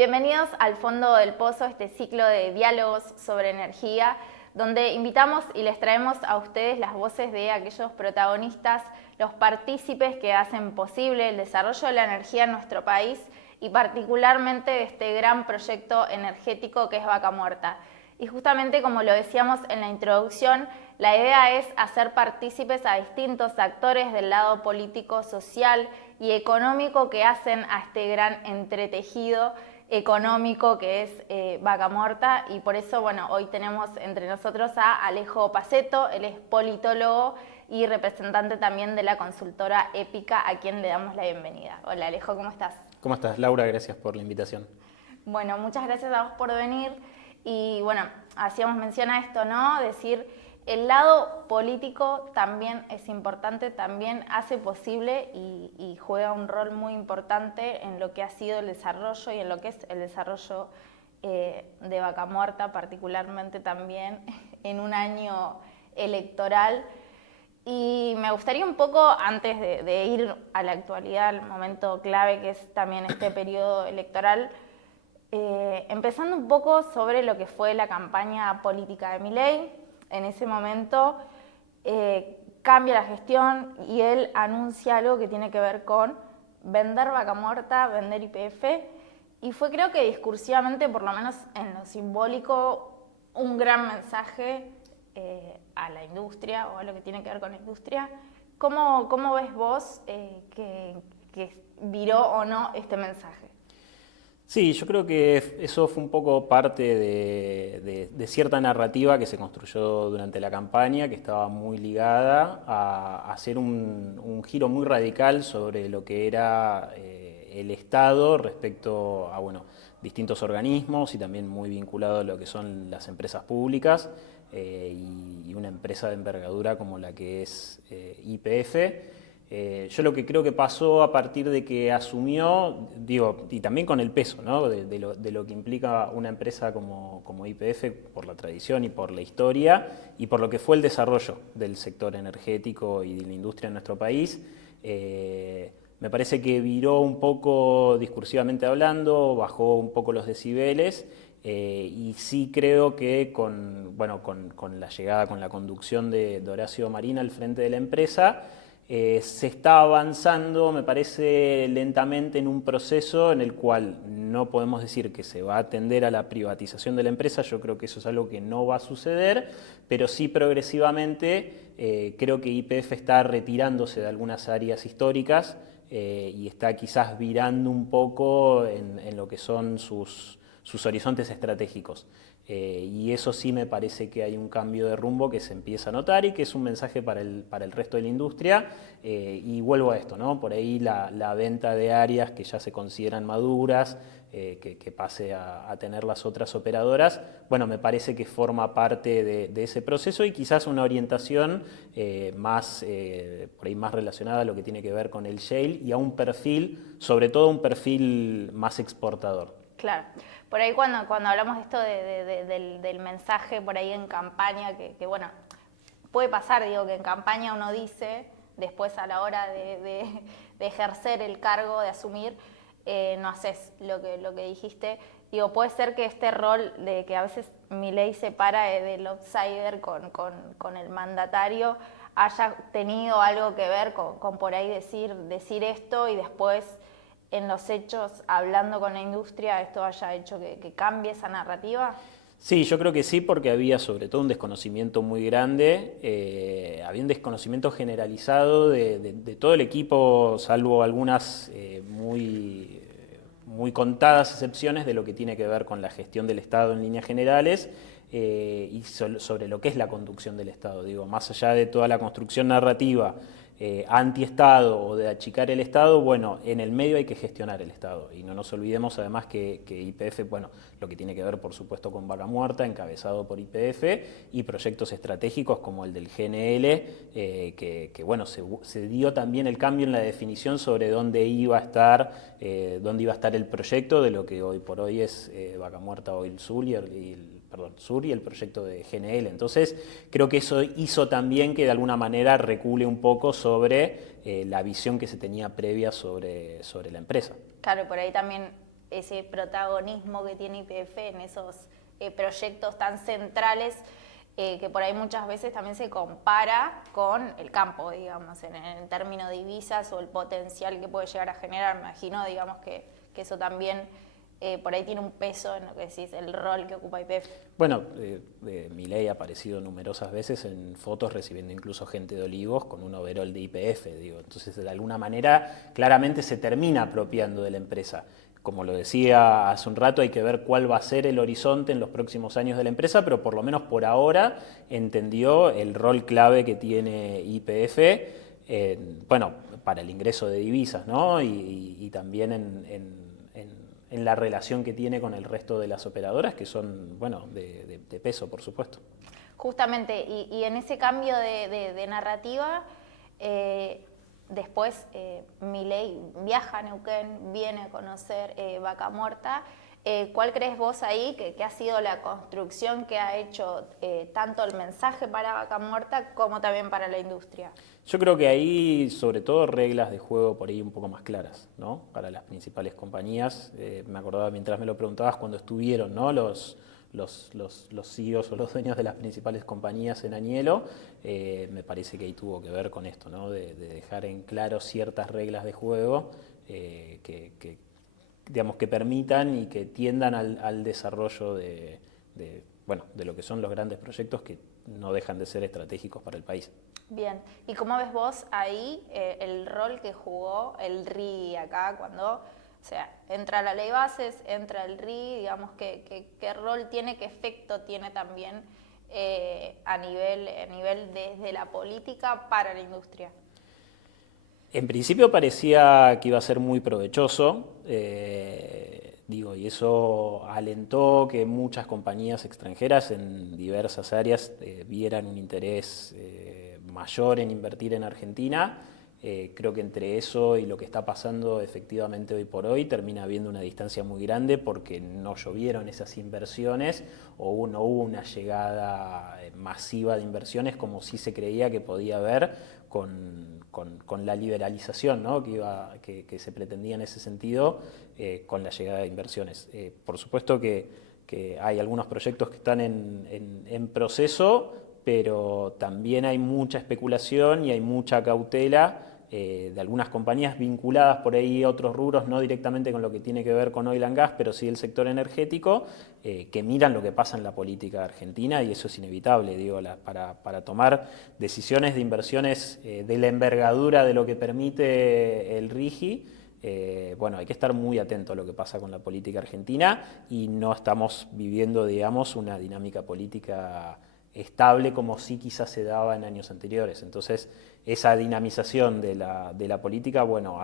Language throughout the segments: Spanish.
Bienvenidos al Fondo del Pozo, este ciclo de diálogos sobre energía, donde invitamos y les traemos a ustedes las voces de aquellos protagonistas, los partícipes que hacen posible el desarrollo de la energía en nuestro país y particularmente de este gran proyecto energético que es Vaca Muerta. Y justamente como lo decíamos en la introducción, la idea es hacer partícipes a distintos actores del lado político, social y económico que hacen a este gran entretejido económico que es Vaca Muerta, y por eso, bueno, hoy tenemos entre nosotros a Alejo Paceto. Él es politólogo y representante también de la consultora Épica, a quien le damos la bienvenida. Hola Alejo, ¿cómo estás? ¿Cómo estás, Laura? Gracias por la invitación. Bueno, muchas gracias a vos por venir. Y bueno, hacíamos mención a esto, ¿no? Decir, el lado político también es importante, también hace posible y juega un rol muy importante en lo que ha sido el desarrollo y en lo que es el desarrollo de Vaca Muerta, particularmente también en un año electoral. Y me gustaría un poco, antes de ir a la actualidad, al momento clave que es también este periodo electoral, empezando un poco sobre lo que fue la campaña política de Milei. En ese momento cambia la gestión y él anuncia algo que tiene que ver con vender Vaca Muerta, vender YPF, y fue, creo que discursivamente, por lo menos en lo simbólico, un gran mensaje a la industria o a lo que tiene que ver con la industria. ¿Cómo ves vos que viró o no este mensaje? Sí, yo creo que eso fue un poco parte de cierta narrativa que se construyó durante la campaña, que estaba muy ligada a hacer un giro muy radical sobre lo que era el Estado respecto a distintos organismos y también muy vinculado a lo que son las empresas públicas y una empresa de envergadura como la que es YPF. Yo lo que creo que pasó a partir de que asumió, y también con el peso, ¿no? de lo que implica una empresa como YPF por la tradición y por la historia y por lo que fue el desarrollo del sector energético y de la industria en nuestro país. Me parece que viró un poco discursivamente hablando, bajó un poco los decibeles. Y sí creo que con la llegada, con la conducción de Horacio Marín al frente de la empresa, se está avanzando, me parece, lentamente en un proceso en el cual no podemos decir que se va a tender a la privatización de la empresa. Yo creo que eso es algo que no va a suceder, pero sí progresivamente creo que YPF está retirándose de algunas áreas históricas y está quizás virando un poco en lo que son sus horizontes estratégicos. Y eso sí me parece que hay un cambio de rumbo que se empieza a notar y que es un mensaje para el resto de la industria. Y vuelvo a esto, ¿no? Por ahí la venta de áreas que ya se consideran maduras, que pase a tener las otras operadoras, bueno, me parece que forma parte de ese proceso y quizás una orientación por ahí más relacionada a lo que tiene que ver con el shale y a un perfil, sobre todo un perfil más exportador. Claro. Por ahí cuando hablamos de esto del mensaje por ahí en campaña, que bueno, puede pasar, digo, que en campaña uno dice, después a la hora de ejercer el cargo, de asumir, no haces lo que dijiste. Digo, puede ser que este rol de que a veces Milei se para del outsider con el mandatario haya tenido algo que ver con por ahí decir esto y después en los hechos, hablando con la industria, esto haya hecho que cambie esa narrativa? Sí, yo creo que sí, porque había sobre todo un desconocimiento muy grande, había un desconocimiento generalizado de todo el equipo, salvo algunas muy contadas excepciones de lo que tiene que ver con la gestión del Estado en líneas generales y sobre lo que es la conducción del Estado. Digo, más allá de toda la construcción narrativa anti-Estado o de achicar el Estado, bueno, en el medio hay que gestionar el Estado. Y no nos olvidemos además que YPF, bueno, lo que tiene que ver por supuesto con Vaca Muerta, encabezado por YPF, y proyectos estratégicos como el del GNL, que bueno, se dio también el cambio en la definición sobre dónde iba a estar el proyecto de lo que hoy por hoy es Vaca Muerta Oil Sur y el proyecto de GNL. Entonces, creo que eso hizo también que de alguna manera recule un poco sobre la visión que se tenía previa sobre la empresa. Claro, por ahí también ese protagonismo que tiene YPF en esos proyectos tan centrales que por ahí muchas veces también se compara con el campo, digamos, en términos de divisas o el potencial que puede llegar a generar. Me imagino, digamos, que eso también por ahí tiene un peso en lo que decís, el rol que ocupa YPF. Bueno, Milei ha aparecido numerosas veces en fotos recibiendo incluso gente de Olivos con un overol de YPF, digo. Entonces, de alguna manera, claramente se termina apropiando de la empresa. Como lo decía hace un rato, hay que ver cuál va a ser el horizonte en los próximos años de la empresa, pero por lo menos por ahora entendió el rol clave que tiene YPF, bueno, para el ingreso de divisas, ¿no? Y también en la relación que tiene con el resto de las operadoras, que son, bueno, de peso, por supuesto. Justamente, y en ese cambio de narrativa, después Milei viaja a Neuquén, viene a conocer Vaca Muerta. ¿Cuál crees vos ahí que ha sido la construcción que ha hecho tanto el mensaje para Vaca Muerta como también para la industria? Yo creo que ahí, sobre todo, reglas de juego por ahí un poco más claras, ¿no? Para las principales compañías. Me acordaba mientras me lo preguntabas cuando estuvieron, ¿no? Los CEOs o los dueños de las principales compañías en Añelo, me parece que ahí tuvo que ver con esto, ¿no? De dejar en claro ciertas reglas de juego digamos, que permitan y que tiendan al desarrollo bueno, de lo que son los grandes proyectos que no dejan de ser estratégicos para el país. Bien, ¿y cómo ves vos ahí el rol que jugó el RI acá cuando, o sea, entra la ley bases, entra el RI, digamos, qué rol tiene, qué efecto tiene también a nivel desde la política para la industria? En principio parecía que iba a ser muy provechoso, y eso alentó que muchas compañías extranjeras en diversas áreas vieran un interés mayor en invertir en Argentina. Creo que entre eso y lo que está pasando efectivamente hoy por hoy termina habiendo una distancia muy grande porque no llovieron esas inversiones o no hubo una llegada masiva de inversiones como sí se creía que podía haber con la liberalización, ¿no? que se pretendía en ese sentido con la llegada de inversiones. Por supuesto que hay algunos proyectos que están en proceso, pero también hay mucha especulación y hay mucha cautela de algunas compañías vinculadas por ahí a otros rubros, no directamente con lo que tiene que ver con oil and gas, pero sí el sector energético, que miran lo que pasa en la política argentina y eso es inevitable, para tomar decisiones de inversiones de la envergadura de lo que permite el RIGI. Bueno, hay que estar muy atento a lo que pasa con la política argentina y no estamos viviendo, digamos, una dinámica política estable como sí quizás se daba en años anteriores. Entonces, esa dinamización de la política, bueno,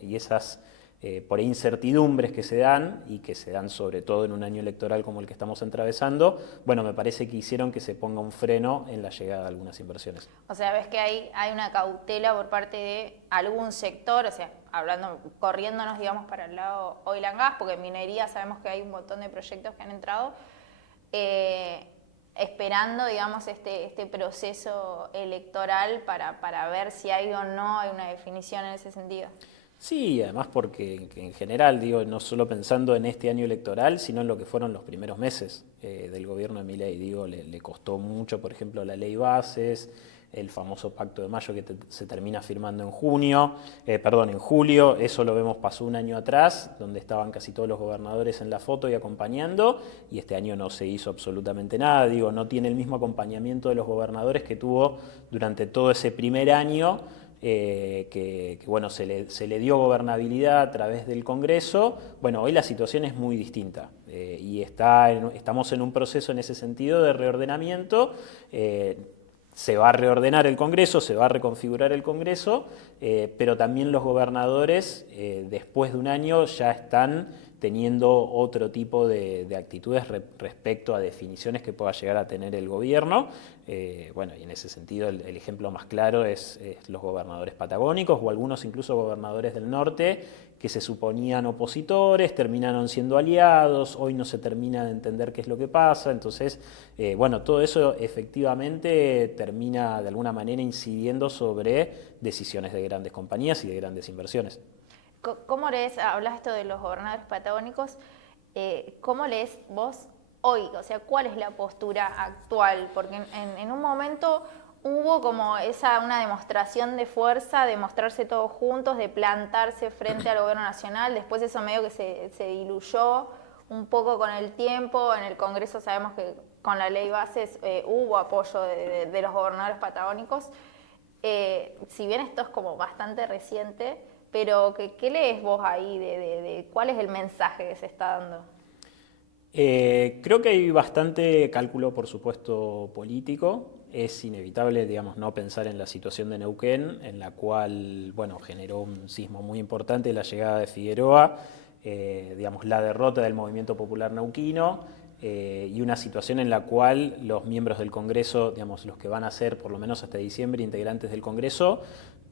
y esas por incertidumbres que se dan, y que se dan sobre todo en un año electoral como el que estamos atravesando, bueno, me parece que hicieron que se ponga un freno en la llegada de algunas inversiones. O sea, ves que hay una cautela por parte de algún sector, o sea, corriéndonos, digamos, para el lado oil and gas, porque en minería sabemos que hay un montón de proyectos que han entrado, esperando, digamos, este proceso electoral para ver si hay o no hay una definición en ese sentido. Sí, además porque en general, no solo pensando en este año electoral, sino en lo que fueron los primeros meses del gobierno de Milei. Le costó mucho, por ejemplo, la ley bases, el famoso Pacto de Mayo que se termina firmando en julio. Eso lo vemos, pasó un año atrás, donde estaban casi todos los gobernadores en la foto y acompañando, y este año no se hizo absolutamente nada. No tiene el mismo acompañamiento de los gobernadores que tuvo durante todo ese primer año. Bueno, se le dio gobernabilidad a través del Congreso. Bueno, hoy la situación es muy distinta y estamos en un proceso en ese sentido de reordenamiento. Se va a reordenar el Congreso, se va a reconfigurar el Congreso, pero también los gobernadores, después de un año, ya están teniendo otro tipo de actitudes respecto a definiciones que pueda llegar a tener el gobierno. Bueno, y en ese sentido el ejemplo más claro es los gobernadores patagónicos o algunos incluso gobernadores del norte que se suponían opositores, terminaron siendo aliados, hoy no se termina de entender qué es lo que pasa. Entonces, bueno, todo eso efectivamente termina de alguna manera incidiendo sobre decisiones de grandes compañías y de grandes inversiones. ¿Cómo lees, hablas esto de los gobernadores patagónicos, cómo lees vos hoy? O sea, ¿cuál es la postura actual? Porque en un momento hubo como una demostración de fuerza, de mostrarse todos juntos, de plantarse frente al gobierno nacional, después eso medio que se diluyó un poco con el tiempo. En el Congreso sabemos que con la ley bases hubo apoyo de los gobernadores patagónicos. Si bien esto es como bastante reciente, pero ¿qué lees vos ahí de cuál es el mensaje que se está dando? Creo que hay bastante cálculo, por supuesto, político. Es inevitable, digamos, no pensar en la situación de Neuquén, en la cual, bueno, generó un sismo muy importante la llegada de Figueroa, digamos, la derrota del movimiento popular neuquino, y una situación en la cual los miembros del Congreso, digamos, los que van a ser, por lo menos hasta diciembre, integrantes del Congreso,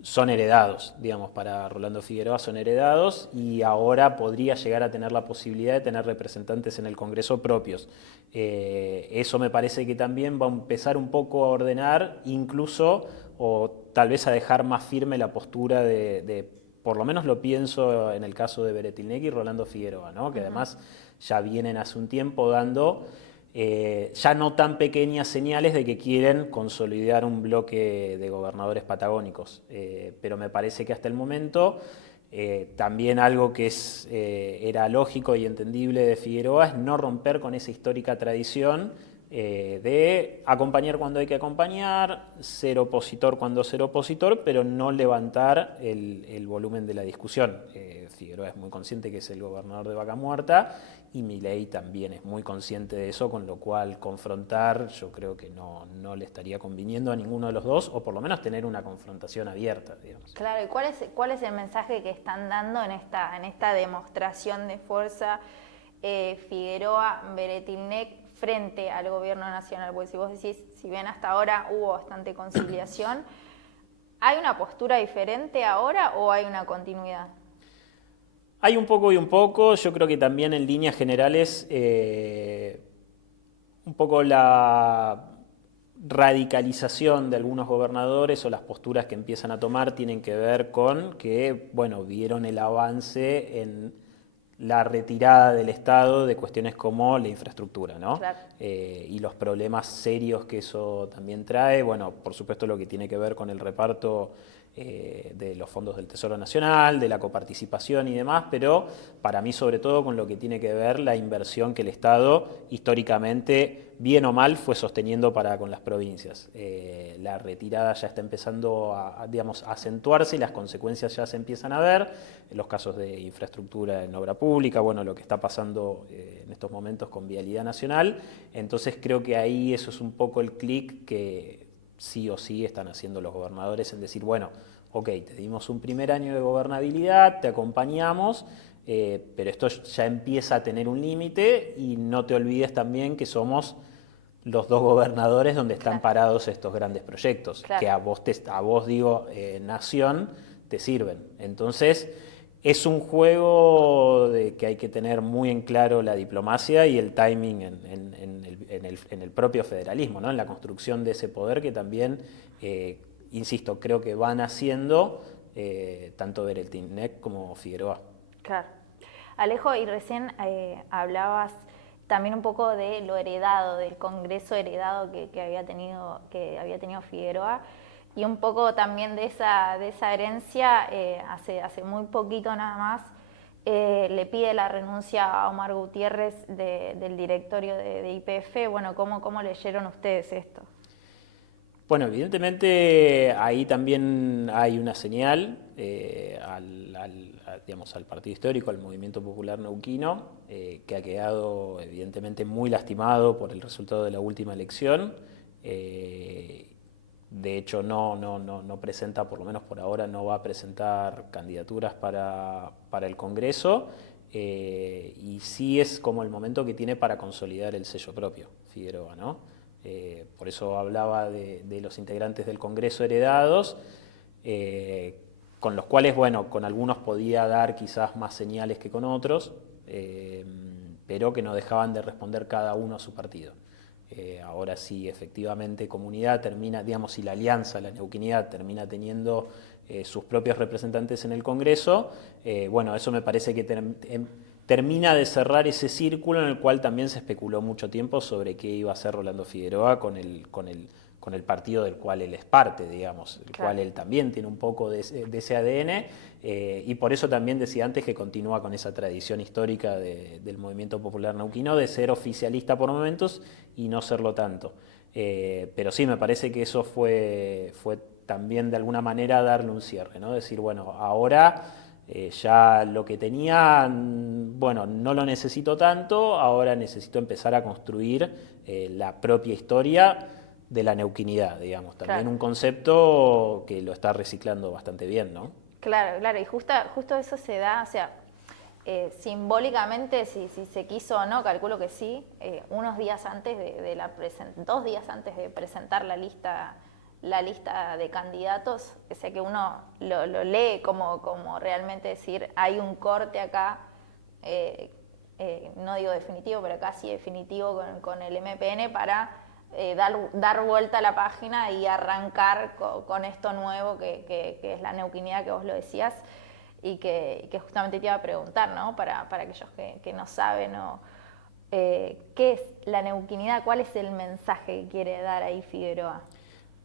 son heredados, digamos, para Rolando Figueroa son heredados, y ahora podría llegar a tener la posibilidad de tener representantes en el Congreso propios. Eso me parece que también va a empezar un poco a ordenar, incluso, o tal vez a dejar más firme la postura por lo menos lo pienso en el caso de Beretilnec y Rolando Figueroa, ¿no? Que además ya vienen hace un tiempo dando ya no tan pequeñas señales de que quieren consolidar un bloque de gobernadores patagónicos. Pero me parece que hasta el momento también algo que era lógico y entendible de Figueroa es no romper con esa histórica tradición de acompañar cuando hay que acompañar, ser opositor cuando ser opositor, pero no levantar el volumen de la discusión. Figueroa es muy consciente que es el gobernador de Vaca Muerta, y Milei también es muy consciente de eso, con lo cual confrontar yo creo que no le estaría conviniendo a ninguno de los dos, o por lo menos tener una confrontación abierta, digamos. Claro, ¿y cuál es el mensaje que están dando en esta demostración de fuerza Figueroa, Beretilnec frente al gobierno nacional? Porque si vos decís, si bien hasta ahora hubo bastante conciliación, ¿hay una postura diferente ahora o hay una continuidad? Hay un poco y un poco. Yo creo que también en líneas generales un poco la radicalización de algunos gobernadores o las posturas que empiezan a tomar tienen que ver con que, bueno, vieron el avance en la retirada del Estado de cuestiones como la infraestructura, ¿no? Claro. Y los problemas serios que eso también trae. Bueno, por supuesto lo que tiene que ver con el reparto de los fondos del Tesoro Nacional, de la coparticipación y demás, pero para mí sobre todo con lo que tiene que ver la inversión que el Estado históricamente, bien o mal, fue sosteniendo con las provincias. La retirada ya está empezando digamos, a acentuarse y las consecuencias ya se empiezan a ver, en los casos de infraestructura en obra pública, bueno, lo que está pasando en estos momentos con Vialidad Nacional. Entonces creo que ahí eso es un poco el clic que sí o sí están haciendo los gobernadores en decir, bueno, ok, te dimos un primer año de gobernabilidad, te acompañamos, pero esto ya empieza a tener un límite, y no te olvides también que somos los dos gobernadores donde están parados estos grandes proyectos, que a vos digo, nación, te sirven. Entonces, es un juego de que hay que tener muy en claro la diplomacia y el timing en el propio federalismo, ¿no? En la construcción de ese poder que también, insisto, creo que van haciendo tanto Beretilnec como Figueroa. Claro. Alejo, y recién hablabas también un poco de lo heredado, del Congreso heredado que había tenido Figueroa, y un poco también de esa herencia. Hace muy poquito nada más le pide la renuncia a Omar Gutiérrez del directorio de YPF. Bueno, ¿cómo leyeron ustedes esto? Bueno, evidentemente ahí también hay una señal digamos, al partido histórico, al Movimiento Popular Neuquino, que ha quedado evidentemente muy lastimado por el resultado de la última elección. De hecho, no presenta, por lo menos por ahora, no va a presentar candidaturas para el Congreso, y sí es como el momento que tiene para consolidar el sello propio, Figueroa, ¿no? Por eso hablaba de los integrantes del Congreso heredados, con los cuales, bueno, con algunos podía dar quizás más señales que con otros, pero que no dejaban de responder cada uno a su partido. Ahora sí, efectivamente, comunidad termina, digamos, si la alianza, la neuquinidad, termina teniendo sus propios representantes en el Congreso, bueno, eso me parece que termina de cerrar ese círculo en el cual también se especuló mucho tiempo sobre qué iba a hacer Rolando Figueroa con el partido del cual él es parte, digamos, el cual él también tiene un poco de ese ADN, y por eso también decía antes que continúa con esa tradición histórica del movimiento popular neuquino de ser oficialista por momentos y no serlo tanto. Pero sí, me parece que eso fue también de alguna manera darle un cierre, ¿no? Decir, bueno, ahora ya lo que tenía, bueno, no lo necesito tanto, ahora necesito empezar a construir la propia historia de la neuquinidad, digamos. También un concepto que lo está reciclando bastante bien, ¿no? Claro, y justo eso se da, o sea, simbólicamente, si se quiso o no, calculo que sí, unos días antes 2 días antes de presentar la lista de candidatos, o sea que uno lo lee como realmente decir, hay un corte acá, no digo definitivo, pero casi definitivo con el MPN para dar vuelta a la página y arrancar con esto nuevo que es la neuquinidad, que vos lo decías, y que justamente te iba a preguntar, ¿no? Para aquellos que no saben, ¿qué es la neuquinidad? ¿Cuál es el mensaje que quiere dar ahí Figueroa?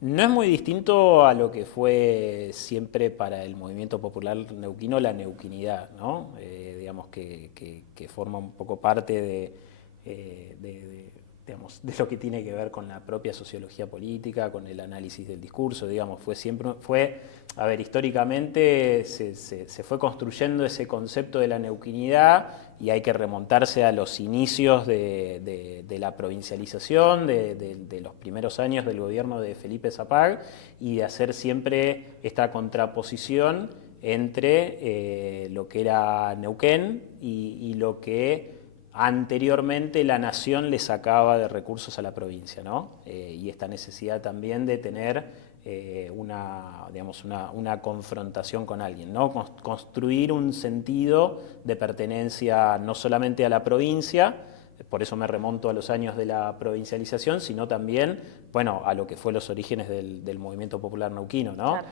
No es muy distinto a lo que fue siempre para el movimiento popular neuquino la neuquinidad, ¿no? Digamos que forma un poco parte digamos, de lo que tiene que ver con la propia sociología política, con el análisis del discurso, digamos, a ver, históricamente se fue construyendo ese concepto de la neuquinidad y hay que remontarse a los inicios de la provincialización, de los primeros años del gobierno de Felipe Zapag, y de hacer siempre esta contraposición entre lo que era Neuquén y lo que anteriormente la nación le sacaba de recursos a la provincia, ¿no? Y esta necesidad también de tener una confrontación con alguien, ¿no? Construir un sentido de pertenencia no solamente a la provincia, por eso me remonto a los años de la provincialización, sino también, bueno, a lo que fue los orígenes del movimiento popular neuquino, ¿no? Claro.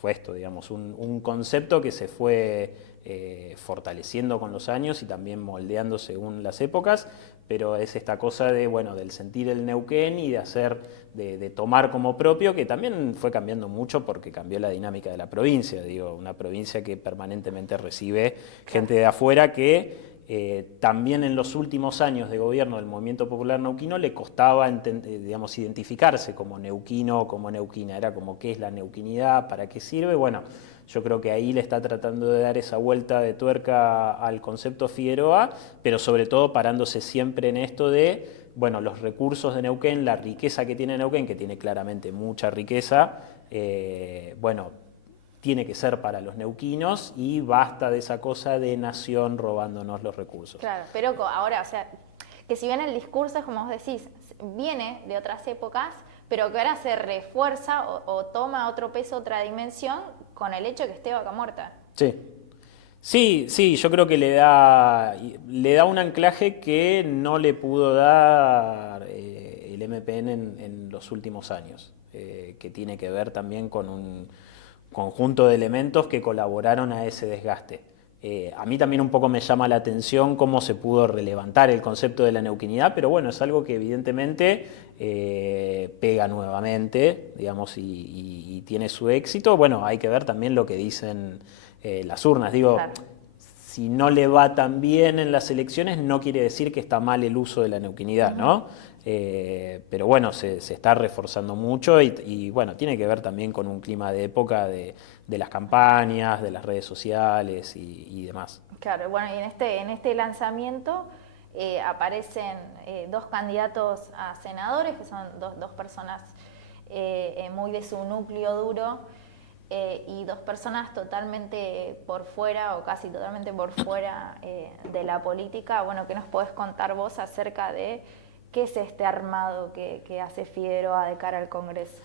Fue esto, digamos, un concepto que se fue fortaleciendo con los años y también moldeando según las épocas, pero es esta cosa del sentir el Neuquén y de tomar como propio, que también fue cambiando mucho porque cambió la dinámica de la provincia, digo, una provincia que permanentemente recibe gente de afuera que también en los últimos años de gobierno del movimiento popular neuquino le costaba digamos, identificarse como neuquino o como neuquina, era como qué es la neuquinidad, para qué sirve. Bueno, yo creo que ahí le está tratando de dar esa vuelta de tuerca al concepto Figueroa, pero sobre todo parándose siempre en esto de, bueno, los recursos de Neuquén, la riqueza que tiene Neuquén, que tiene claramente mucha riqueza, bueno, tiene que ser para los neuquinos y basta de esa cosa de nación robándonos los recursos. Claro, pero ahora, o sea, que si bien el discurso es como vos decís, viene de otras épocas, pero que ahora se refuerza o toma otro peso, otra dimensión con el hecho de que esté Vaca Muerta. Sí, yo creo que le da un anclaje que no le pudo dar el MPN en los últimos años, que tiene que ver también con un conjunto de elementos que colaboraron a ese desgaste. A mí también un poco me llama la atención cómo se pudo relevantar el concepto de la neuquinidad, pero bueno, es algo que evidentemente pega nuevamente, digamos, y tiene su éxito. Bueno, hay que ver también lo que dicen las urnas. Digo, claro, si no le va tan bien en las elecciones, no quiere decir que está mal el uso de la neuquinidad, ¿no? Pero bueno, se está reforzando mucho y bueno, tiene que ver también con un clima de época de las campañas, de las redes sociales y demás. Claro, bueno, y en este lanzamiento aparecen 2 candidatos a senadores, que son dos personas muy de su núcleo duro, y 2 personas totalmente por fuera o casi totalmente por fuera de la política. Bueno, ¿qué nos podés contar vos acerca de qué es este armado que hace Figueroa de cara al Congreso?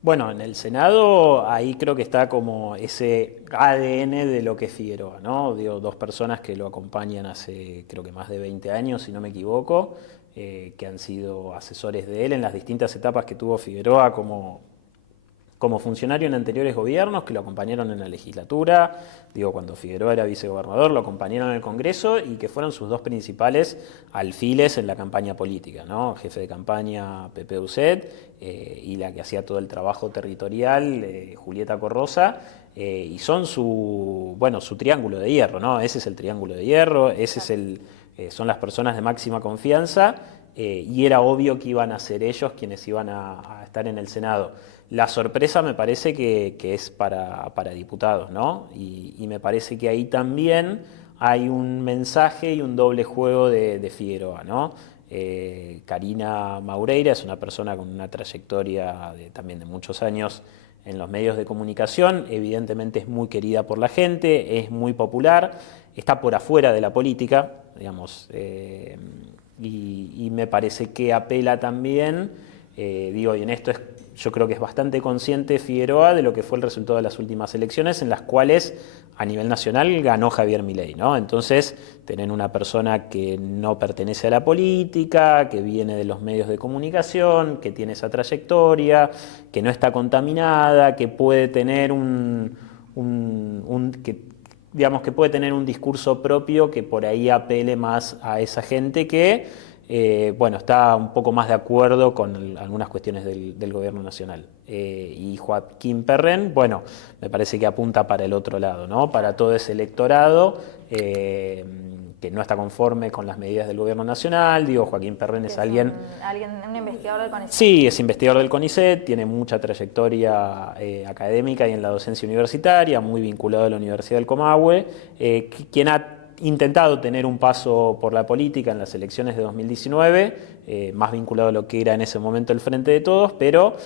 Bueno, en el Senado ahí creo que está como ese ADN de lo que es Figueroa, ¿no? Digo, 2 personas que lo acompañan hace creo que más de 20 años, si no me equivoco, que han sido asesores de él en las distintas etapas que tuvo Figueroa como funcionario en anteriores gobiernos, que lo acompañaron en la legislatura, cuando Figueroa era vicegobernador, lo acompañaron en el Congreso y que fueron sus dos principales alfiles en la campaña política, ¿no? Jefe de campaña Pepe Ucet y la que hacía todo el trabajo territorial, Julieta Corrosa, y son su triángulo de hierro, ¿no? Ese es el triángulo de hierro, son las personas de máxima confianza, y era obvio que iban a ser ellos quienes iban a estar en el Senado. La sorpresa me parece que es para diputados, ¿no? Y me parece que ahí también hay un mensaje y un doble juego de Figueroa, ¿no? Karina Maureira es una persona con una trayectoria también de muchos años en los medios de comunicación, evidentemente es muy querida por la gente, es muy popular, está por afuera de la política, digamos, y me parece que apela también, y en esto yo creo que es bastante consciente Figueroa de lo que fue el resultado de las últimas elecciones, en las cuales a nivel nacional ganó Javier Milei, ¿no? Entonces, tener una persona que no pertenece a la política, que viene de los medios de comunicación, que tiene esa trayectoria, que no está contaminada, que puede tener que puede tener un discurso propio que por ahí apele más a esa gente que está un poco más de acuerdo con algunas cuestiones del gobierno nacional. Y Joaquín Perren, me parece que apunta para el otro lado, ¿no? Para todo ese electorado que no está conforme con las medidas del gobierno nacional. Joaquín Perren es alguien... Un investigador del CONICET. Sí, es investigador del CONICET, tiene mucha trayectoria académica y en la docencia universitaria, muy vinculado a la Universidad del Comahue, quien ha intentado tener un paso por la política en las elecciones de 2019, más vinculado a lo que era en ese momento el Frente de Todos, pero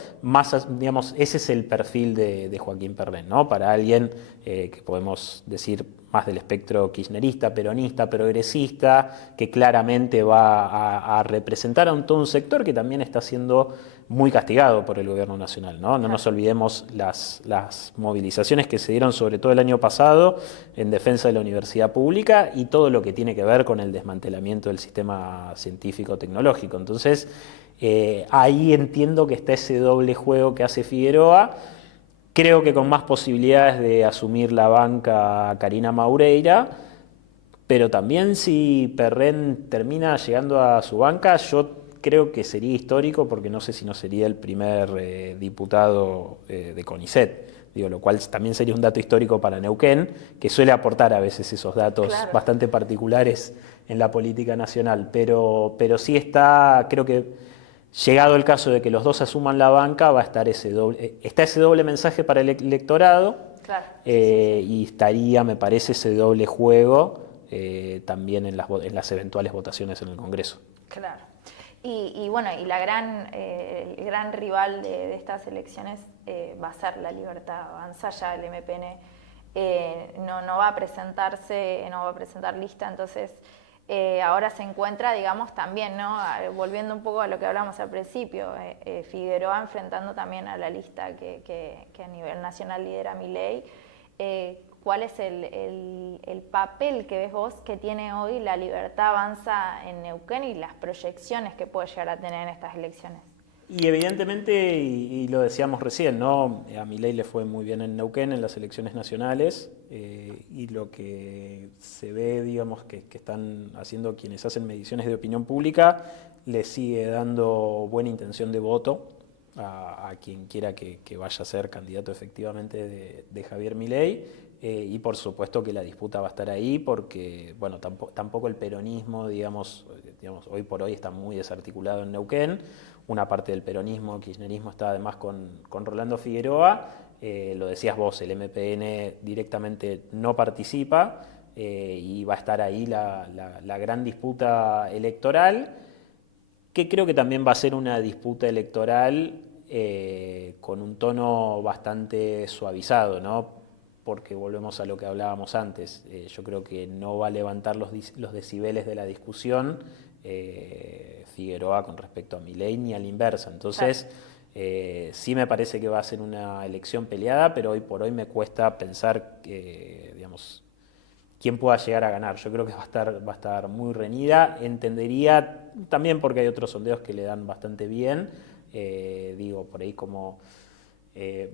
ese es el perfil de Joaquín Perren, ¿no? Para alguien que podemos decir más del espectro kirchnerista, peronista, progresista, que claramente va a representar a todo un sector que también está siendo muy castigado por el gobierno nacional, ¿no? No nos olvidemos las movilizaciones que se dieron sobre todo el año pasado en defensa de la universidad pública y todo lo que tiene que ver con el desmantelamiento del sistema científico-tecnológico. Entonces, ahí entiendo que está ese doble juego que hace Figueroa. Creo que con más posibilidades de asumir la banca Karina Maureira, pero también si Perren termina llegando a su banca, yo creo que sería histórico porque no sé si no sería el primer diputado de CONICET, lo cual también sería un dato histórico para Neuquén, que suele aportar a veces esos datos bastante particulares en la política nacional, pero sí creo que llegado el caso de que los dos asuman la banca, va a estar ese doble mensaje para el electorado, y estaría, me parece, ese doble juego también en las eventuales votaciones en el Congreso. Claro. Y el gran rival de estas elecciones va a ser La Libertad Avanza. Ya el MPN no va a presentar lista, entonces ahora se encuentra, digamos, también, ¿no? Volviendo un poco a lo que hablamos al principio, Figueroa enfrentando también a la lista que a nivel nacional lidera Milei. ¿Cuál es el papel que ves vos que tiene hoy La Libertad Avanza en Neuquén y las proyecciones que puede llegar a tener en estas elecciones? Y evidentemente, y lo decíamos recién, ¿no? A Milei le fue muy bien en Neuquén en las elecciones nacionales, y lo que se ve, digamos, que están haciendo quienes hacen mediciones de opinión pública, le sigue dando buena intención de voto a quien quiera que vaya a ser candidato efectivamente de Javier Milei. Y por supuesto que la disputa va a estar ahí porque, tampoco el peronismo, digamos, hoy por hoy está muy desarticulado en Neuquén. Una parte del peronismo, kirchnerismo, está además con Rolando Figueroa. Lo decías vos, el MPN directamente no participa, y va a estar ahí la gran disputa electoral, que creo que también va a ser una disputa electoral con un tono bastante suavizado, ¿no? Porque volvemos a lo que hablábamos antes. Yo creo que no va a levantar los decibeles de la discusión Figueroa con respecto a Milei ni a la inversa. Entonces, sí me parece que va a ser una elección peleada, pero hoy por hoy me cuesta pensar que, quién pueda llegar a ganar. Yo creo que va a estar muy reñida. Entendería también porque hay otros sondeos que le dan bastante bien, digo, por ahí como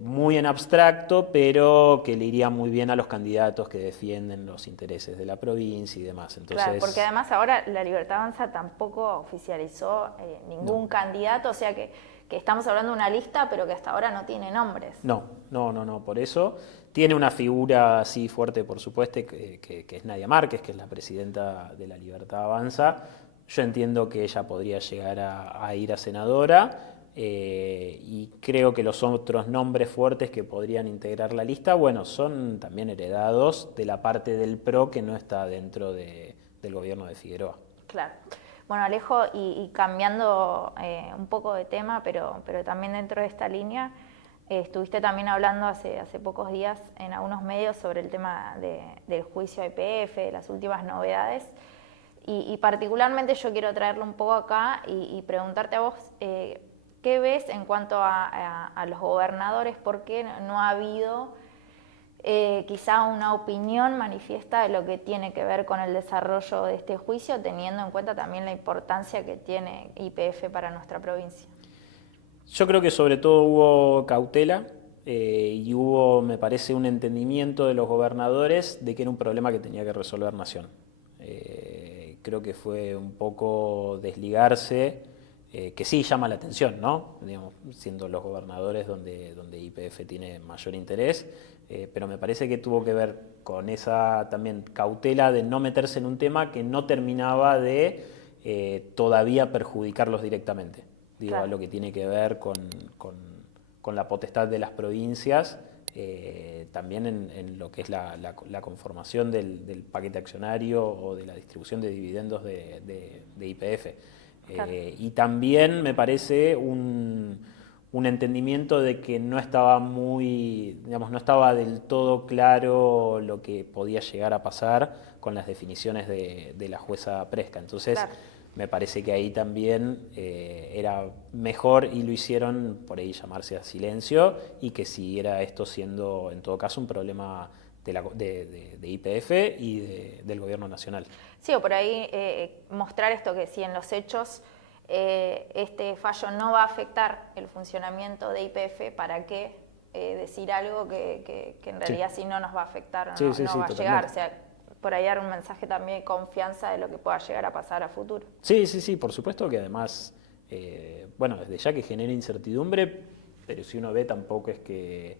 muy en abstracto, pero que le iría muy bien a los candidatos que defienden los intereses de la provincia y demás. Entonces, claro, porque además ahora la Libertad Avanza tampoco oficializó ningún candidato, o sea que estamos hablando de una lista, pero que hasta ahora no tiene nombres. No, por eso. Tiene una figura así fuerte, por supuesto, que es Nadia Márquez, que es la presidenta de la Libertad Avanza. Yo entiendo que ella podría llegar a ir a senadora, y creo que los otros nombres fuertes que podrían integrar la lista, bueno, son también heredados de la parte del PRO que no está dentro del gobierno de Figueroa. Claro. Bueno, Alejo, y cambiando un poco de tema, pero también dentro de esta línea, estuviste también hablando hace pocos días en algunos medios sobre el tema del juicio a YPF, de las últimas novedades, y particularmente yo quiero traerlo un poco acá y preguntarte a vos, ¿qué ves en cuanto a los gobernadores? ¿Por qué no ha habido quizá una opinión manifiesta de lo que tiene que ver con el desarrollo de este juicio, teniendo en cuenta también la importancia que tiene YPF para nuestra provincia? Yo creo que sobre todo hubo cautela y hubo, me parece, un entendimiento de los gobernadores de que era un problema que tenía que resolver Nación. Creo que fue un poco desligarse, que sí llama la atención, ¿no? Digamos, siendo los gobernadores donde YPF tiene mayor interés, pero me parece que tuvo que ver con esa también cautela de no meterse en un tema que no terminaba de todavía perjudicarlos directamente. Digo, claro, a lo que tiene que ver con la potestad de las provincias, también en lo que es la conformación del paquete accionario o de la distribución de dividendos de YPF. Claro. Y también me parece un entendimiento de que no estaba no estaba del todo claro lo que podía llegar a pasar con las definiciones de la jueza Presca. Entonces, claro, me parece que ahí también era mejor, y lo hicieron por ahí llamarse a silencio, y que siguiera esto siendo en todo caso un problema de YPF y del gobierno nacional. Sí, o por ahí mostrar esto, que si en los hechos este fallo no va a afectar el funcionamiento de YPF, ¿para qué decir algo que en realidad sí, si no nos va a afectar, no, sí, no va a llegar? O sea, por ahí dar un mensaje también de confianza de lo que pueda llegar a pasar a futuro. Sí, por supuesto que además, bueno, desde ya que genera incertidumbre, pero si uno ve tampoco es que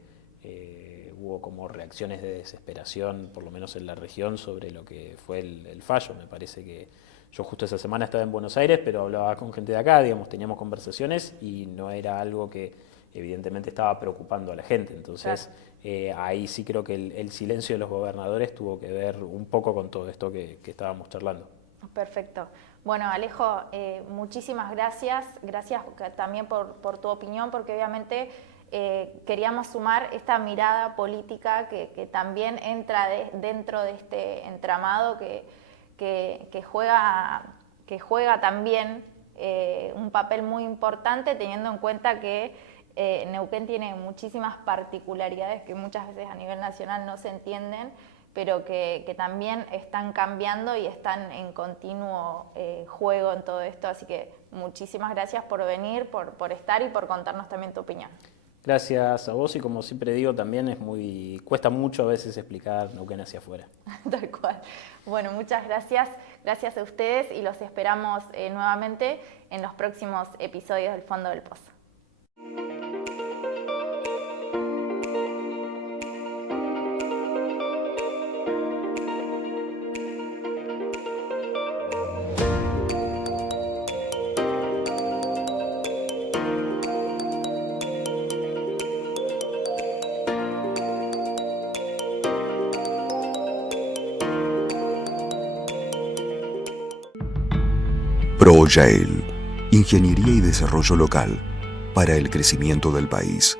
hubo como reacciones de desesperación, por lo menos en la región, sobre lo que fue el fallo. Me parece que yo justo esa semana estaba en Buenos Aires, pero hablaba con gente de acá, digamos, teníamos conversaciones y no era algo que evidentemente estaba preocupando a la gente. Entonces, claro, ahí sí creo que el silencio de los gobernadores tuvo que ver un poco con todo esto que estábamos charlando. Perfecto. Bueno, Alejo, muchísimas gracias. Gracias también por tu opinión, porque obviamente queríamos sumar esta mirada política que también entra dentro de este entramado que juega también un papel muy importante, teniendo en cuenta que Neuquén tiene muchísimas particularidades que muchas veces a nivel nacional no se entienden, pero que también están cambiando y están en continuo juego en todo esto. Así que muchísimas gracias por venir, por estar y por contarnos también tu opinión. Gracias a vos, y como siempre digo, también cuesta mucho a veces explicar Neuquén hacia afuera. Tal cual. Bueno, muchas gracias. Gracias a ustedes y los esperamos nuevamente en los próximos episodios del Fondo del Pozo. ProYael, Ingeniería y Desarrollo Local para el crecimiento del país.